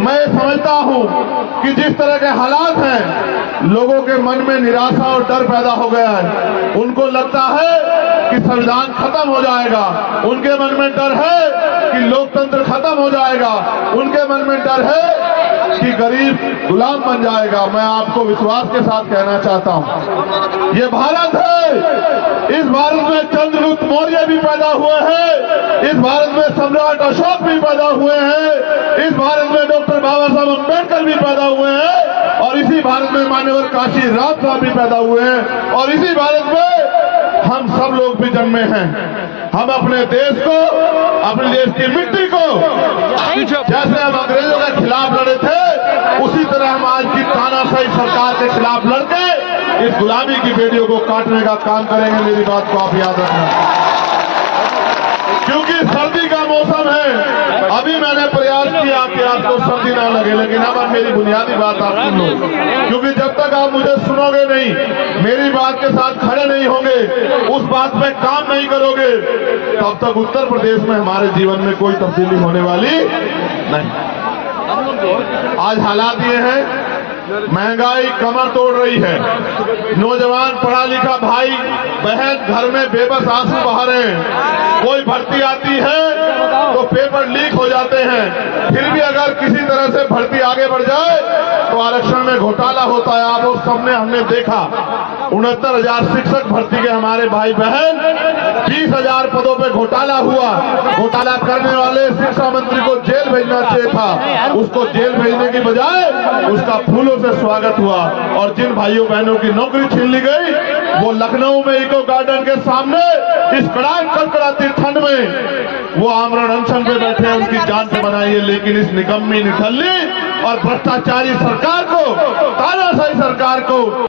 मैं समझता हूँ कि जिस तरह के हालात हैं, लोगों के मन में निराशा और डर पैदा हो गया है। उनको लगता है कि संविधान खत्म हो जाएगा, उनके मन में डर है कि लोकतंत्र खत्म हो जाएगा, उनके मन में डर है कि गरीब गुलाम बन जाएगा। मैं आपको विश्वास के साथ कहना चाहता हूं, ये भारत है, इस भारत में चंद्रगुप्त मौर्य भी पैदा हुए हैं, इस भारत में सम्राट अशोक भी पैदा हुए हैं, इस भारत में डॉक्टर बाबा साहब अम्बेडकर भी पैदा हुए हैं, और इसी भारत में मान्यवर काशी राम साहब भी पैदा हुए हैं, और इसी भारत में हम सब लोग भी जन्मे हैं। हम अपने देश को, अपने देश की मिट्टी को, जैसे हम अंग्रेजों के खिलाफ लड़े थे, उसी तरह हम आज की तानाशाही सरकार के खिलाफ लड़के इस गुलामी की बेड़ियों को काटने का काम करेंगे। मेरी बात को आप याद रखना, क्योंकि सर्दी का मौसम है। अभी मैंने प्रयास किया कि आपको सर्दी ना लगे, लेकिन अब मेरी बुनियादी बात आप सुन लो, क्योंकि जब तक आप मुझे सुनोगे नहीं, मेरी बात के साथ खड़े नहीं होंगे, उस बात पे काम नहीं करोगे, तब तक उत्तर प्रदेश में हमारे जीवन में कोई तब्दीली होने वाली नहीं। आज हालात ये हैं, महंगाई कमर तोड़ रही है, नौजवान पढ़ा लिखा भाई बहन घर में बेबस आंसू बहा रहे हैं। कोई भर्ती आती है तो पेपर लीक हो जाते हैं, फिर भी अगर किसी तरह से भर्ती आगे बढ़ जाए तो आरक्षण में घोटाला होता है। आप उस सबने हमने देखा, 69,000 शिक्षक भर्ती के हमारे भाई बहन, 20,000 पदों पे घोटाला हुआ। घोटाला करने वाले शिक्षा मंत्री को जेल भेजना चाहिए था, उसको जेल भेजने की बजाय उसका फूलों से स्वागत हुआ। और जिन भाइयों बहनों की नौकरी छीन ली गई, वो लखनऊ में इको गार्डन के सामने इस कड़कड़ाती ठंड में वो आमरण अनशन पे बैठे हैं, उनकी जान से बनाइए। लेकिन इस निकम्मी, निठल्ली और भ्रष्टाचारी सरकार को, तानाशाही सरकार को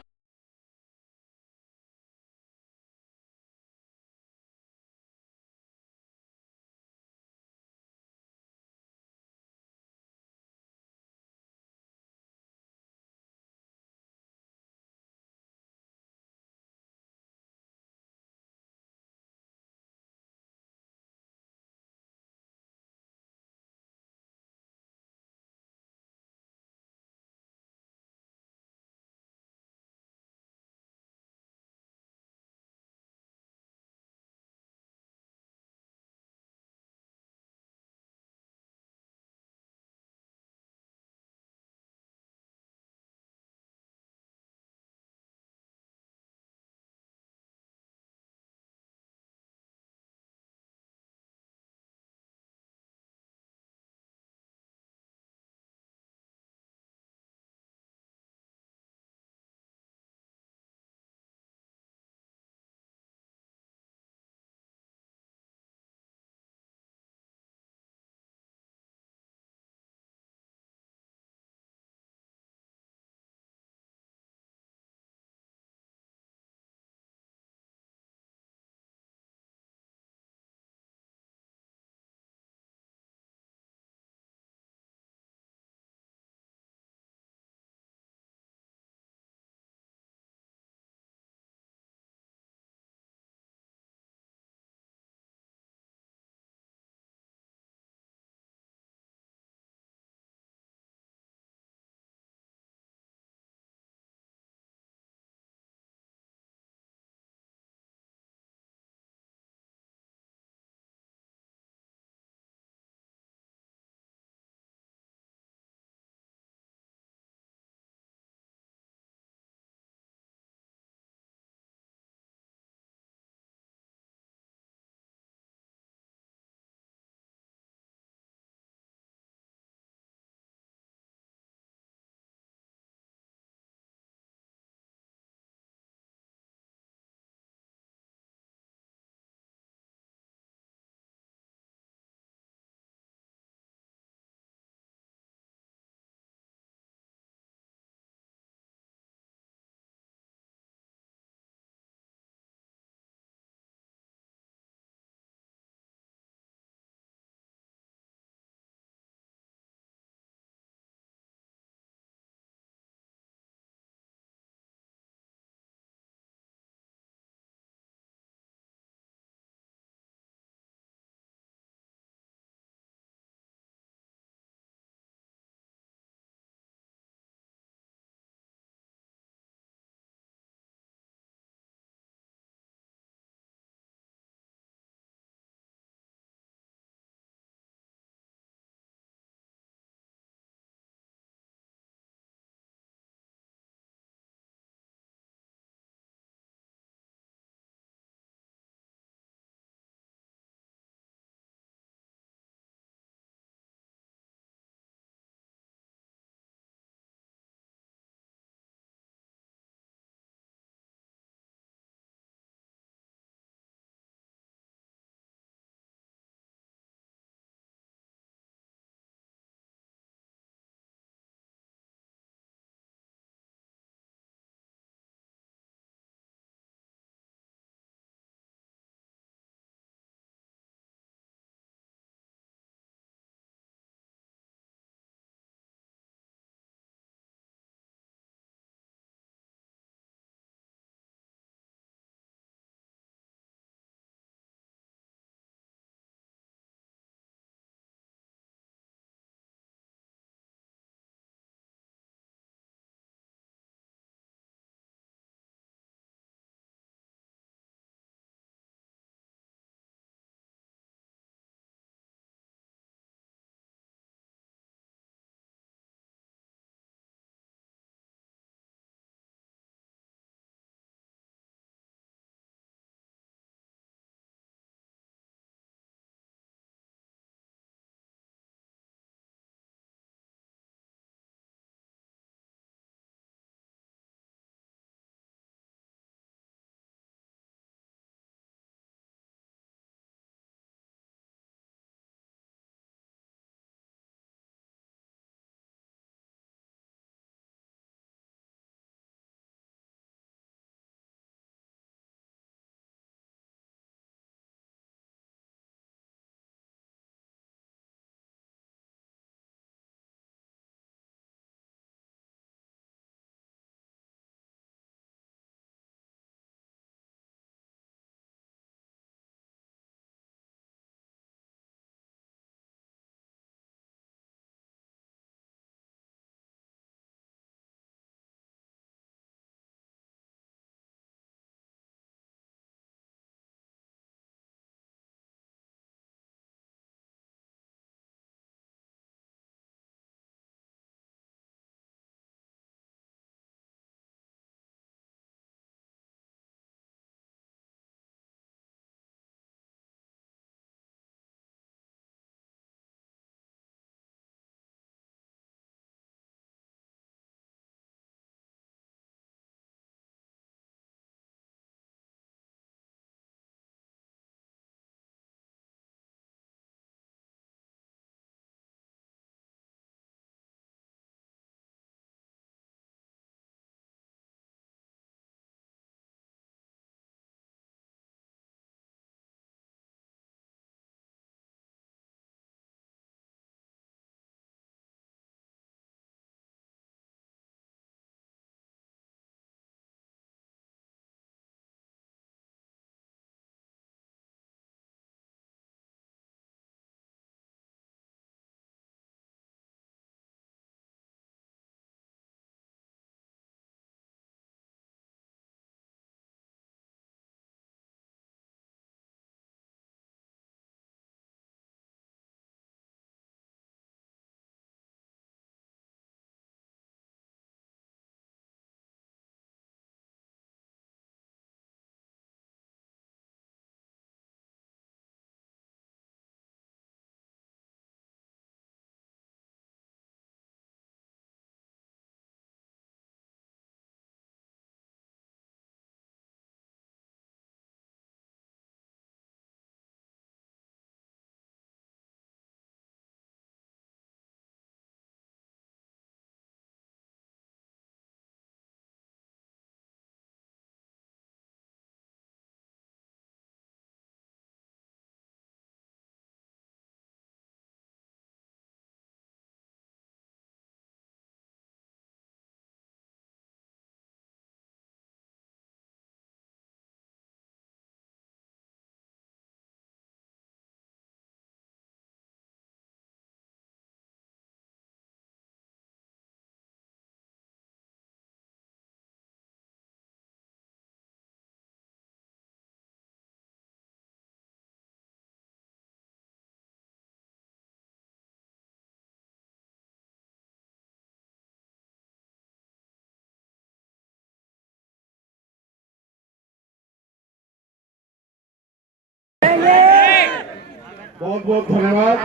बहुत बहुत धन्यवाद,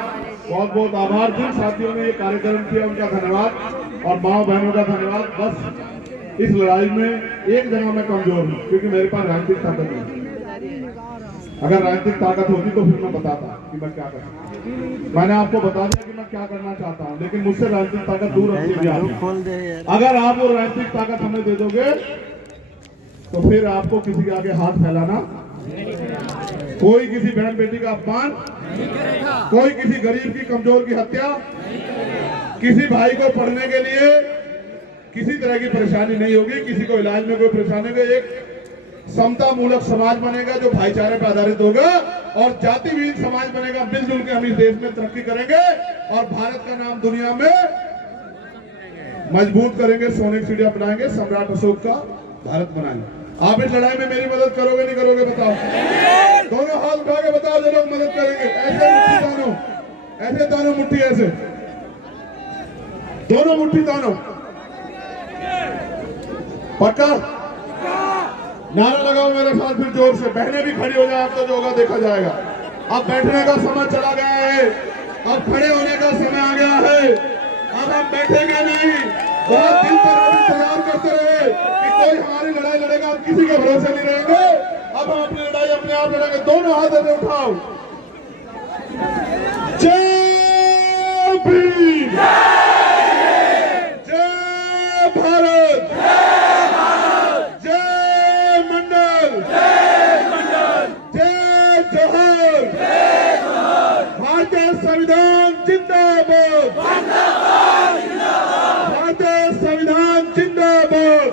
बहुत बहुत आभार। जिन साथियों ने ये कार्यक्रम किया उनका धन्यवाद और माँ बहनों का धन्यवाद। बस इस लड़ाई में एक जगह मैं कमजोर हूँ, क्योंकि मेरे पास राजनीतिक ताकत नहीं। अगर राजनीतिक ताकत होती तो फिर मैं बताता कि मैं क्या करता। मैंने आपको बता दिया कि मैं क्या करना चाहता हूँ, लेकिन मुझसे राजनीतिक ताकत दूर रखती है। अगर आप वो राजनीतिक ताकत हमें दे दोगे तो फिर आपको किसी के आगे हाथ फैलाना, कोई किसी बहन बेटी का अपमान, कोई किसी गरीब की कमजोर की हत्या, किसी भाई को पढ़ने के लिए किसी तरह की परेशानी नहीं होगी, किसी को इलाज में कोई परेशानी होगी। एक समता मूलक समाज बनेगा जो भाईचारे पर आधारित होगा और जाति विहीन समाज बनेगा। मिलजुल के हम इस देश में तरक्की करेंगे और भारत का नाम दुनिया में मजबूत करेंगे, सोने की चिड़िया बनाएंगे, सम्राट अशोक का भारत बनाएंगे। आप इस लड़ाई में मेरी मदद करोगे नहीं करोगे बताओ? दोनों हाथ उठा के बताओ जो लोग मदद करेंगे। ऐसे दोनों, ऐसे दोनों मुट्ठी, ऐसे दोनों मुट्ठी, दोनों पक्का नारा लगाओ मेरे साथ फिर जोर से। बहनें भी खड़ी हो जाए, अब तो जो होगा देखा जाएगा। अब बैठने का समय चला गया है, अब खड़े होने का समय आ गया है। अब हम बैठेंगे नहीं, बहुत दिल से इंतजार करते रहे कि कोई हमारी लड़ाई लड़ेगा, हम किसी के भरोसे नहीं रहेंगे। अब हम अपनी लड़ाई अपने आप लड़ेंगे। दोनों हाथ ऐसे उठाओ। जय भीम, जय भारत, जय मंडल, जय जोहर, भारतीय संविधान जिंदाबाद, भारतीय संविधान जिंदाबाद।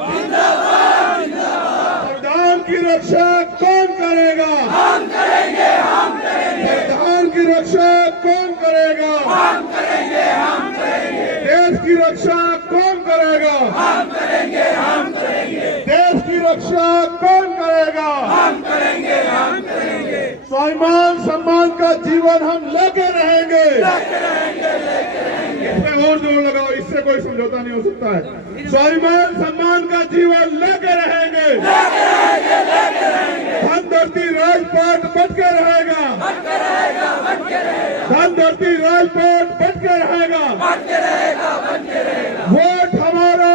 संविधान की रक्षा कौन करेगा? हम करेंगे, हम करेंगे। संविधान की रक्षा कौन करेगा? हम करेंगे, हम करेंगे। देश की रक्षा कौन करेगा? हम करेंगे, हम करेंगे। देश की रक्षा कौन करेगा? हम करेंगे, हम करेंगे। स्वाभिमान सम्मान का जीवन हम लेके रहेंगे, लेके रहेंगे, लेके रहेंगे। इसमें और जोर लगाओ, इससे कोई समझौता नहीं हो सकता है। स्वाभिमान सम्मान का जीवन लेके रहेंगे, लेके रहेंगे, लेके रहेंगे। धन धरती राजपाट बच के रहेगा, बच के रहेगा, बच के रहेगा। धन धरती राजपाट बच के रहेगा, बच के रहेगा, बच के रहेगा। वोट हमारा,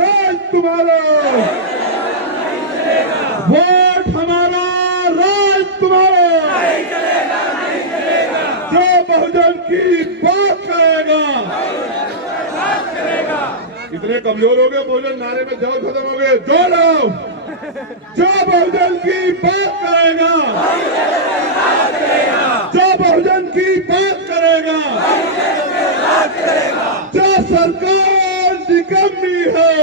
राज तुम्हारा। वोट हमारा, राज तुम्हारा। नहीं चलेगा, नहीं चलेगा। जो बहुजन की बात करेगा, बात करेगा। इतने कमजोर हो गए बहुजन, नारे में जवाब खत्म हो गए। जो लोग जो बहुजन की बात करेगा, जो बहुजन की बात करेगा, जो सरकार निकम्मी है,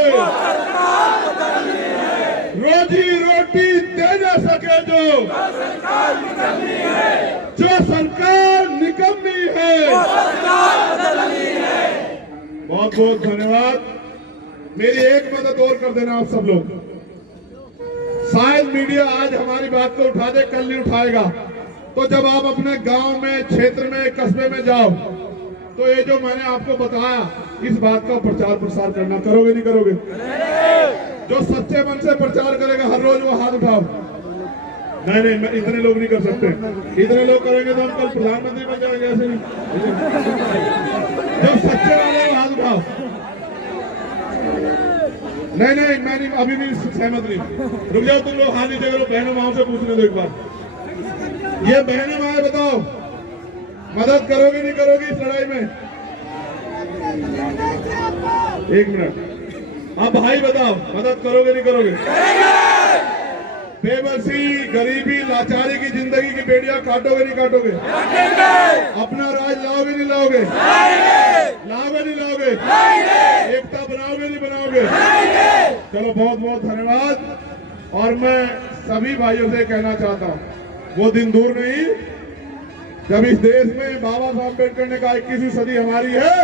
रोजी रोटी दे न सके, जो सरकार निकम्मी है। बहुत बहुत धन्यवाद। मेरी एक मदद और कर देना आप सब लोग। शायद मीडिया आज हमारी बात को उठा दे, कल नहीं उठाएगा। तो जब आप अपने गांव में, क्षेत्र में, कस्बे में जाओ तो ये जो मैंने आपको बताया, इस बात का प्रचार प्रसार करना। करोगे नहीं करोगे? जो सच्चे मन से प्रचार करेगा हर रोज वो हाथ उठाओ। नहीं नहीं, मैं इतने लोग नहीं कर सकते। इतने लोग करेंगे तो हम कल प्रधानमंत्री बन जाएंगे। ऐसे नहीं, जो सच्चे वाले वो हाथ उठाओ। नहीं नहीं, मैं नहीं, अभी भी सहमत नहीं। रुक जाओ तुम लोग, हाथ नीचे करो। बहनों माओ से पूछने दो एक बार। ये बहनों माए बताओ, मदद करोगे नहीं करोगे इस लड़ाई में? एक मिनट। अब भाई बताओ, मदद करोगे नहीं करोगे? बेबसी, गरीबी, लाचारी की जिंदगी की बेड़ियां काटोगे नहीं काटोगे? अपना राज लाओगे नहीं लाओगे? लाओगे नहीं लाओगे? एकता बनाओगे नहीं बनाओगे? चलो बहुत बहुत धन्यवाद। और मैं सभी भाइयों से कहना चाहता हूँ, वो दिन दूर नहीं जब इस देश में बाबा साहब अम्बेडकर ने कहा 21वीं सदी हमारी है,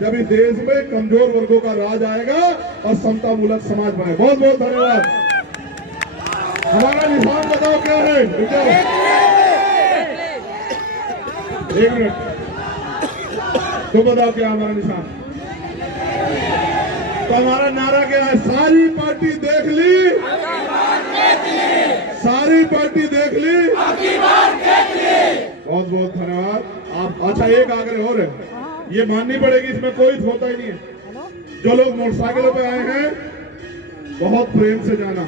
जब इस देश में कमजोर वर्गों का राज आएगा और समता मूलक समाज बने। बहुत बहुत धन्यवाद। हमारा निशान बताओ क्या है? एक मिनट, तो बताओ क्या हमारा निशान? तो हमारा नारा क्या है? सारी पार्टी देख ली, सारी पार्टी देख ली, बहुत बहुत धन्यवाद आप। अच्छा, एक आग्रह और है, ये माननी पड़ेगी, इसमें कोई होता ही नहीं है। जो लोग मोटरसाइकिलों पे आए हैं, बहुत प्रेम से जाना।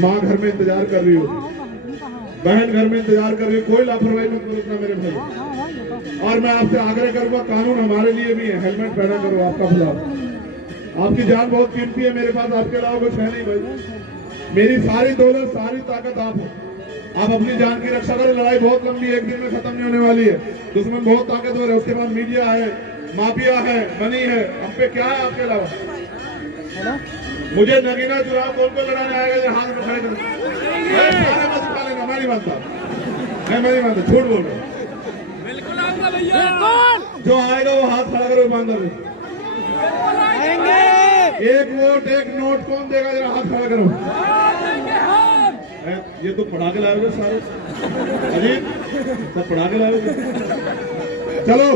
माँ घर में इंतजार कर रही हो, बहन घर में इंतजार कर रही हो, कोई लापरवाही मत बरतना मेरे भाई। और मैं आपसे आग्रह करूंगा, कानून हमारे लिए भी है, हेलमेट पहना करो, आपका भला। आपकी जान बहुत कीमती है, मेरे पास आपके अलावा कुछ है नहीं भाई। मेरी सारी दौलत, सारी ताकत आप हो। आप अपनी जान की रक्षा करें। लड़ाई बहुत लंबी है, एक दिन में खत्म नहीं होने वाली है। दुश्मन बहुत ताकतवर है, उसके बाद मीडिया है, माफिया है, मनी है, हम पे क्या है आपके अलावा? मुझे नगीना चुनाव कौन को लड़ाने आएगा? हाथ में खड़े कर सारे मत खा लेना, मैं नहीं मानता, मैं नहीं मानता, झूठ बोल रहा हूँ। बिल्कुल आऊंगा भैया, जो आएगा वो हाथ खड़ा करो ईमानदार में। एक वोट एक नोट कौन देगा? जरा हाथ खड़ा करो। ये तो पढ़ा के लाओगे सारे, अजीत सब पढ़ा के लाओगे। चलो,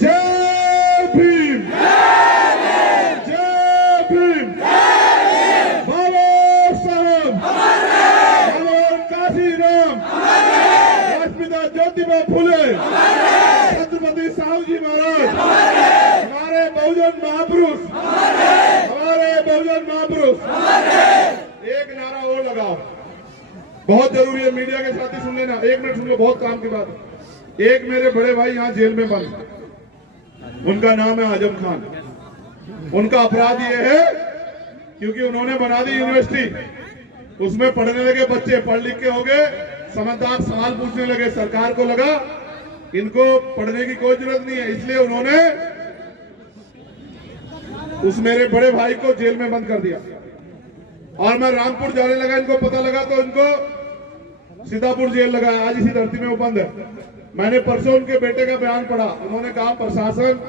जय भीम, जय भीम, बाबा साहब, भगवान काशी राम, राष्ट्रपिता ज्योतिबा फुले, छत्रपति साहू जी महाराज, हमारे बहुजन महापुरुष, हमारे बहुजन महापुरुष। एक नारा और लगाओ, बहुत जरूरी है, मीडिया के साथी सुन लेना, एक मिनट सुन लो, बहुत काम की बात है। एक मेरे बड़े भाई यहाँ जेल में बंद, उनका नाम है आजम खान। उनका अपराध ये है क्योंकि उन्होंने बना दी यूनिवर्सिटी, उसमें पढ़ने लगे बच्चे, पढ़ लिख के हो गए समझदार, सवाल पूछने लगे। सरकार को लगा इनको पढ़ने की कोई जरूरत नहीं है, इसलिए उन्होंने उस मेरे बड़े भाई को जेल में बंद कर दिया। और मैं रामपुर जाने लगा, इनको पता लगा तो इनको सीतापुर जेल लगाया। आज इसी धरती में वो बंद है। मैंने परसों उनके बेटे का बयान पढ़ा, उन्होंने कहा प्रशासन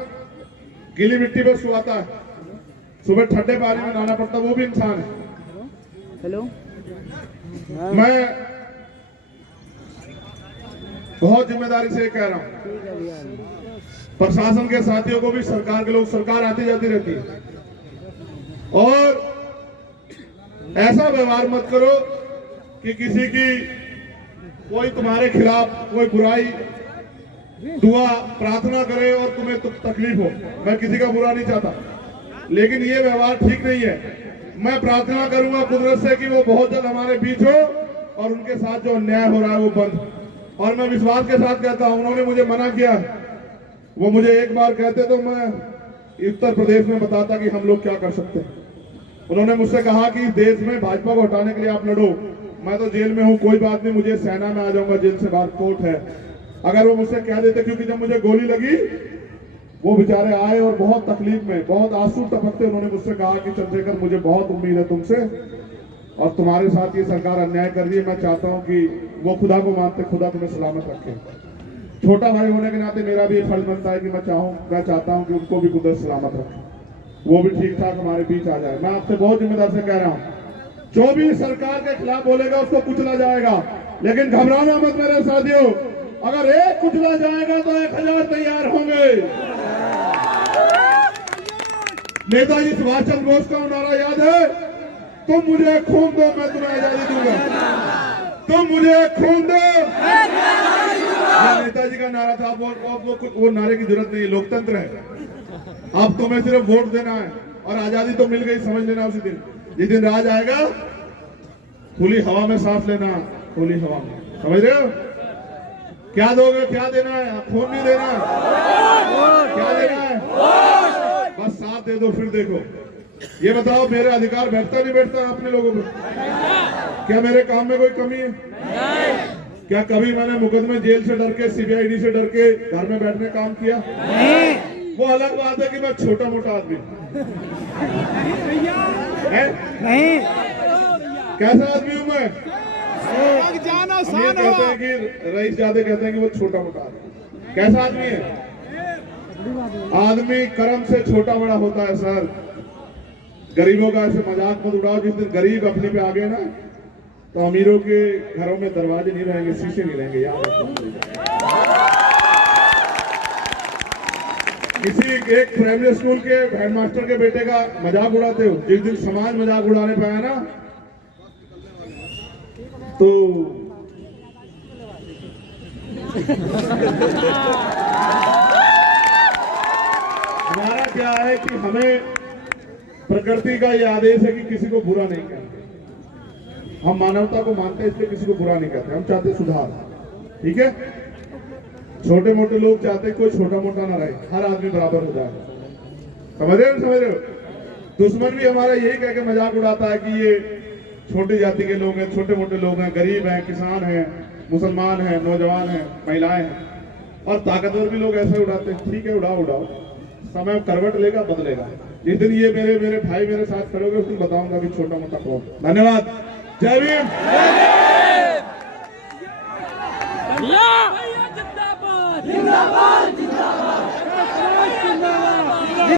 गीली मिट्टी पर सुलाता है, सुबह ठंडे पानी में नहाना पड़ता, वो भी इंसान है। हेलो, मैं बहुत जिम्मेदारी से कह रहा हूं, प्रशासन के साथियों को भी, सरकार के लोग, सरकार आती जाती रहती है, और ऐसा व्यवहार मत करो कि किसी की कोई तुम्हारे खिलाफ कोई बुराई दुआ प्रार्थना करे और तुम्हें तकलीफ हो। मैं किसी का बुरा नहीं चाहता, लेकिन ये व्यवहार ठीक नहीं है। मैं प्रार्थना करूंगा कुदरत से कि वो बहुत जल्द हमारे बीच हो और उनके साथ जो अन्याय हो रहा है वो बंद। और मैं विश्वास के साथ कहता हूं, उन्होंने मुझे मना किया, वो मुझे एक बार कहते तो मैं उत्तर प्रदेश में बताता कि हम लोग क्या कर सकते हैं। उन्होंने मुझसे कहा कि देश में भाजपा को हटाने के लिए आप लड़ो। मैं तो जेल में हूं, कोई बात नहीं, मुझे सेना में आ जाऊंगा, जेल से बाहर कोर्ट है। अगर वो मुझसे कह देते, क्योंकि जब मुझे गोली लगी वो बेचारे आए और बहुत तकलीफ में, बहुत आंसू टपकते उन्होंने मुझसे कहा कि चंद्रशेखर मुझे बहुत उम्मीद है तुमसे, और तुम्हारे साथ ये सरकार अन्याय कर रही है। मैं चाहता हूँ कि वो खुदा को मानते, खुदा तुम्हें सलामत रखे। छोटा भाई होने के नाते मेरा भी फर्ज बनता है कि मैं चाहता हूँ कि उनको भी कुदरत सलामत रखे, वो भी ठीक ठाक हमारे बीच आ जाए। मैं आपसे बहुत जिम्मेदार से कह रहा हूँ, जो भी सरकार के खिलाफ बोलेगा उसको कुचला जाएगा, लेकिन घबराना मत मेरे साथियों। अगर एक कुचला जाएगा तो 1000 तैयार होंगे। नेताजी सुभाष चंद्र बोस का नारा याद है, तुम मुझे खून दो मैं तुम्हें आजादी दूंगा, तुम मुझे खून दो। नेताजी का नारा था। वो नारे की जरूरत नहीं, लोकतंत्र है। अब तुम्हें सिर्फ वोट देना है और आजादी तो मिल गई, समझ लेना। उसी दिन, जिस दिन राज आएगा, खुली हवा में सांस लेना, खुली हवा में, समझ रहे हो? क्या दोगे, क्या देना है? खून नहीं देना है, क्या देना है? बस साथ दे दो, फिर देखो। ये बताओ, मेरे अधिकार बैठता नहीं बैठता अपने लोगों को? क्या मेरे काम में कोई कमी है? क्या कभी मैंने मुकदमे जेल से डर के, सीबीआईडी से डर के घर में बैठने काम किया? वो अलग बात है कि मैं छोटा मोटा आदमी नहीं, कैसा आदमी हूं मैं? कहते हैं कि रईस जादे कहते हैं कि वो छोटा मोटा आदमी। कैसा आदमी है? आदमी कर्म से छोटा बड़ा होता है सर। गरीबों का ऐसे मजाक मत उड़ाओ। जिस दिन गरीब अपने पे आ गए ना, तो अमीरों के घरों में दरवाजे नहीं रहेंगे, शीशे नहीं रहेंगे, याद रखो। किसी एक प्राइमरी स्कूल के हेडमास्टर के बेटे का मजाक उड़ाते हो, जिस दिन समाज मजाक उड़ाने पाया ना, तो हमारा क्या है कि हमें प्रकृति का ये आदेश है कि किसी को बुरा नहीं करते। हम मानवता को मानते हैं, इसलिए किसी को बुरा नहीं करते। हम चाहते सुधार, ठीक है। छोटे मोटे लोग चाहते हैं कोई छोटा मोटा ना रहे, हर आदमी बराबर हो जाए। समझ रहे हो? दुश्मन भी हमारा यही कह के मजाक उड़ाता है कि ये छोटी जाति के लोग हैं, छोटे मोटे लोग हैं, गरीब हैं, किसान हैं, मुसलमान हैं, नौजवान हैं, महिलाएं हैं। और ताकतवर भी लोग ऐसे उड़ाते हैं। ठीक है, उड़ाओ, समय करवट लेगा, बदलेगा। जिस दिन ये मेरे भाई मेरे साथ खड़े होंगे उस दिन बताऊंगा कि छोटा मोटा कौन। धन्यवाद। जय भीम। जिंदाबाद।